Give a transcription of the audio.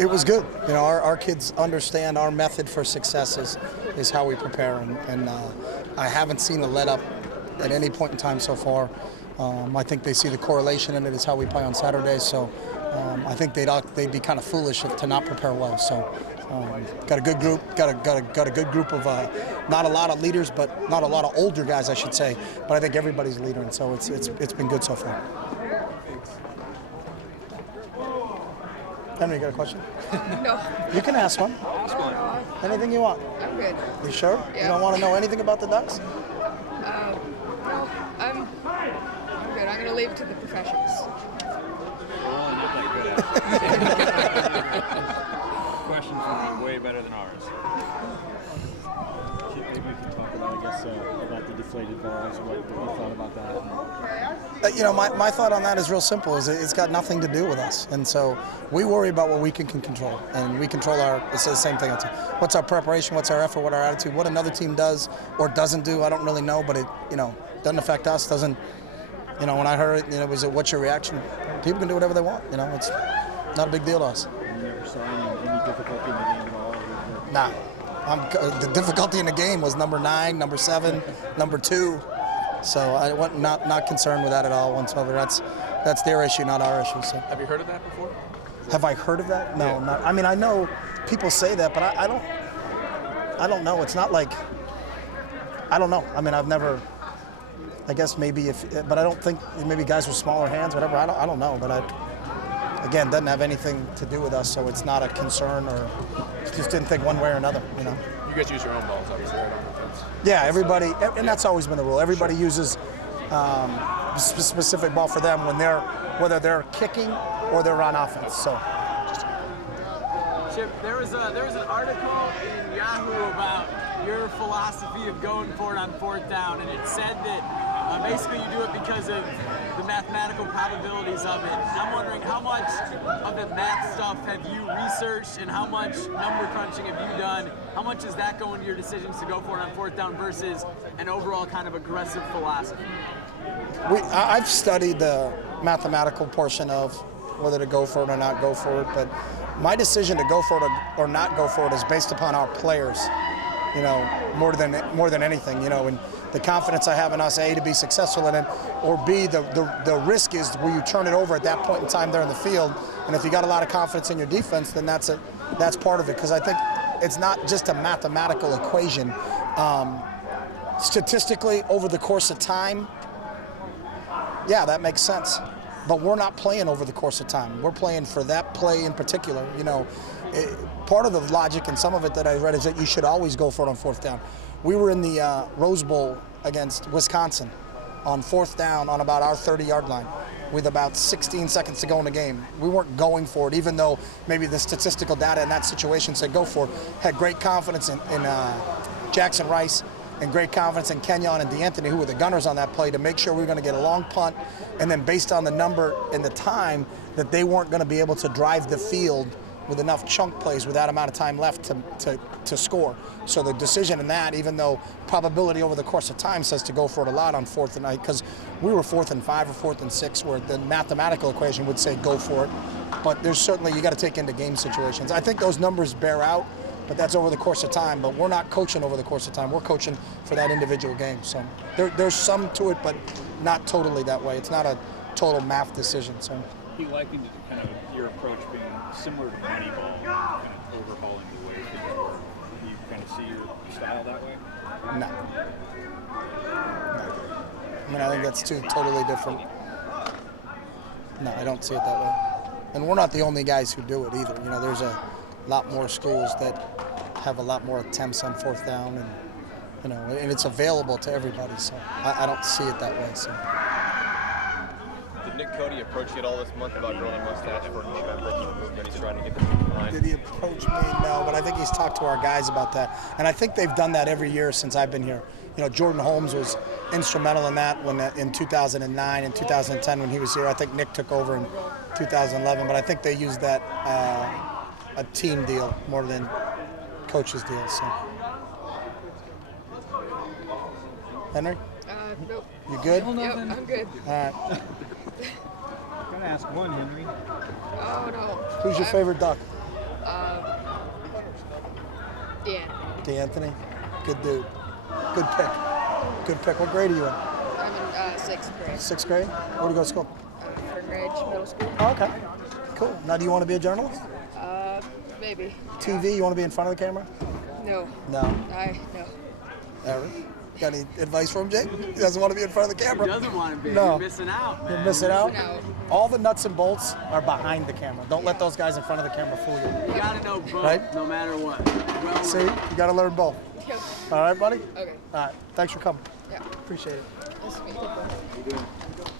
It was good. You know, our kids understand our method for success is how we prepare, and I haven't seen a let up at any point in time so far. I think they see the correlation in it is how we play on Saturdays. So I think they'd be kind of foolish to not prepare well. So got a good group, got a good group of not a lot of leaders, but not a lot of older guys, I should say. But I think everybody's a leader, and so it's been good so far. Henry, you got a question? No. You can ask one. Anything you want. I'm good. You sure? Yeah. You don't want to know anything about the Ducks? No, I'm good. I'm gonna leave it to the professionals. Questions would be way better than ours. Maybe we can talk about, I guess, about the deflated balls, what you thought about that. You know, my thought on that is real simple. Is it's got nothing to do with us, and so we worry about what we can control, and we control our. It's the same thing. What's our preparation? What's our effort? What our attitude? What another team does or doesn't do? I don't really know, but it doesn't affect us. Doesn't when I heard it, was it what's your reaction? People can do whatever they want. It's not a big deal to us. You never saw any difficulty in the game at all? Nah. The difficulty in the game was number 9, number 7, number 2. So I wasn't not concerned with that at all whatsoever. That's their issue, not our issue. So. Have you heard of that before? Have I heard of that? No, not. I mean, I know people say that, but I don't know. It's not like I don't know. I mean, I've never. I guess maybe but I don't think maybe guys with smaller hands, whatever. I don't know, but again, doesn't have anything to do with us, so it's not a concern or just didn't think one way or another. You guys use your own balls, obviously, right on the fence. Yeah, everybody, and that's always been the rule. Everybody uses a specific ball for them whether they're kicking or they're on offense. So. Chip, there was an article in Yahoo about your philosophy of going for it on 4th down, and it said that basically you do it because of the mathematical probabilities of it. I'm wondering how much of the math stuff have you researched and how much number crunching have you done? How much does that go into your decisions to go for it on 4th down versus an overall kind of aggressive philosophy? I've studied the mathematical portion of whether to go for it or not go for it, but my decision to go for it or not go for it is based upon our players, more than anything, and the confidence I have in us, A, to be successful in it, or B, the risk is will you turn it over at that point in time there in the field, and if you got a lot of confidence in your defense, then that's part of it, because I think it's not just a mathematical equation. Statistically, over the course of time, yeah, that makes sense. But we're not playing over the course of time. We're playing for that play in particular. Part of the logic and some of it that I read is that you should always go for it on 4th down. We were in the Rose Bowl against Wisconsin on 4th down on about our 30-yard line with about 16 seconds to go in the game. We weren't going for it, even though maybe the statistical data in that situation said go for it. Had great confidence in Jackson Rice and great confidence in Kenyon and DeAnthony, who were the gunners on that play, to make sure we were going to get a long punt, and then based on the number and the time, that they weren't going to be able to drive the field with enough chunk plays with that amount of time left to score. So the decision in that, even though probability over the course of time says to go for it a lot on 4th and 9, because we were 4th and 5 or 4th and 6, where the mathematical equation would say go for it. But there's certainly, you got to take into game situations. I think those numbers bear out, but that's over the course of time. But we're not coaching over the course of time. We're coaching for that individual game. So there's some to it, but not totally that way. It's not a total math decision. So. You liking to kind of your approach being similar to Moneyball, kind of overhauling the way that you kind of see your style that way? No. I mean, I think that's two totally different. No, I don't see it that way. And we're not the only guys who do it either. There's a lot more schools that have a lot more attempts on 4th down, and it's available to everybody. So I don't see it that way. So. Did Nick Cody approach you at all this month about growing a mustache for November that he's trying to get the line? Did he approach me? No, but I think he's talked to our guys about that, and I think they've done that every year since I've been here. Jordan Holmes was instrumental in that when in 2009 and 2010 when he was here. I think Nick took over in 2011, but I think they used that a team deal more than coach's deal. So, Henry, Nope. you good? Yep, I'm good. All right. Gotta ask one, Henry. Oh no. Who's your favorite Duck? D'Anthony. D'Anthony. Good dude. Good pick. Good pick. What grade are you in? I'm in 6th grade. 6th grade? Where do you go to school? Fernridge Middle School. Oh, okay. Cool. Now, do you want to be a journalist? Maybe. TV, you want to be in front of the camera? No. No. No. Eric? Got any advice for him, Jake? He doesn't want to be in front of the camera. He doesn't want to be. No. You're missing out, man. You're missing out? Missing out. All the nuts and bolts are behind the camera. Don't let those guys in front of the camera fool you. You gotta know both, Right? no matter what. Well, See? You got to learn both. Yep. All right, buddy? Okay. All right. Thanks for coming. Yeah. Appreciate it. Nice to meet you.